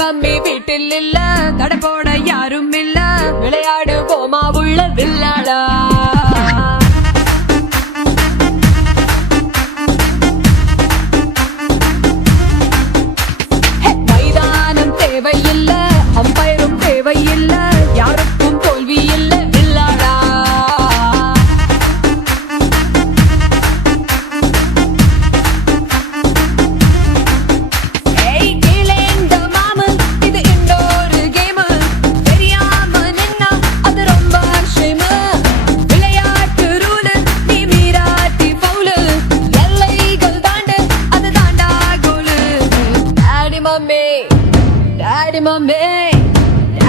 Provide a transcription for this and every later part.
Mummy வீட்டில் இல்ல, கடை போட யாரும் இல்ல, விளையாடு போமா உள்ள வில்லாடா. மைதானம் தேவையில்ல, அம்பயரும் தேவையில்ல, யாருக்கும் தோல்வி இல்ல வில்லாடா.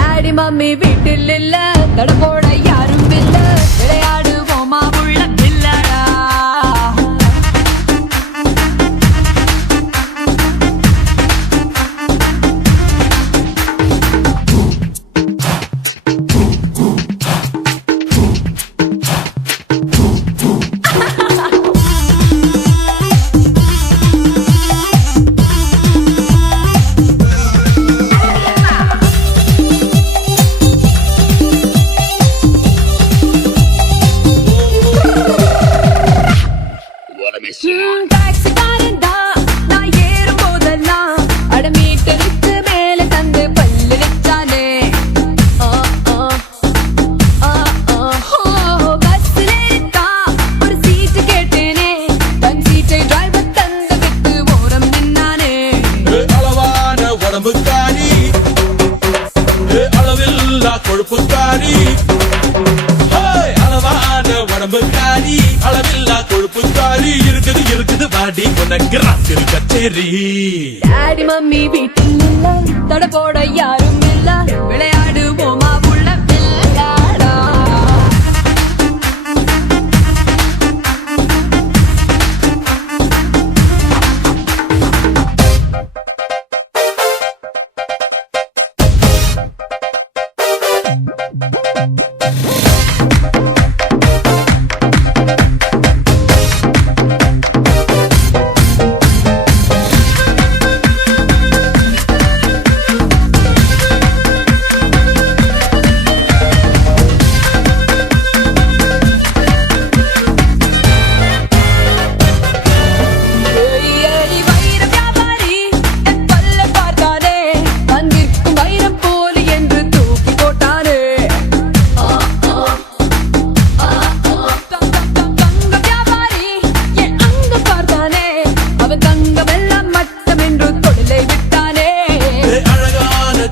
டாடி மம்மி வீட்டில் இல்ல, கடை போட யாரும் இல்ல, விளையாடு போமா உள்ள வில்லாடா. டாக்ஸிக்காரன் தான் நான் ஏறும் போதெல்லாம் அடமீட்டருக்கு மேல தந்து பல்லு நிச்சானே. பஸ்ல இருக்கா ஒரு சீட்டு கேட்டேனே, தன் சீட்டை டிரைவர் தந்து விட்டு ஓரம் நின்னானே. அளவான உடம்புக்காரி, அளவில்லா கொழுப்புக்காரி, அளவான உடம்புக்காரி, அளவில்லா கொழுப்புக்காரி, இருக்குது வாடி உனக்கு ராத்திரி கச்சேரி. டாடி மம்மி வீட்டில் இல்ல, தடை போட யாரும் இல்ல, விளையாடு போமா உள்ள வில்லாடா.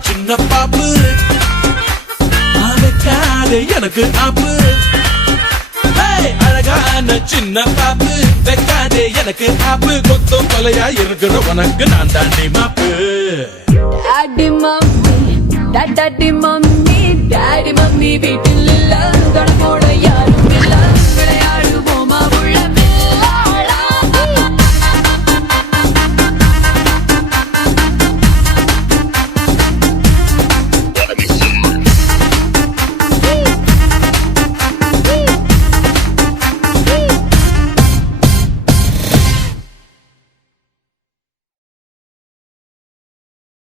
சின்ன பாப்பு எனக்கு ஆப்பு, அழகான சின்ன பாப்பு வைக்காதே எனக்கு ஆப்பு, கொத்தும் கொலையா இருக்கிற உனக்கு நான் தாண்டி மாப்பு. Daddy mummy daddy mummy daddy mummy வீட்டில் இல்ல, கடை போட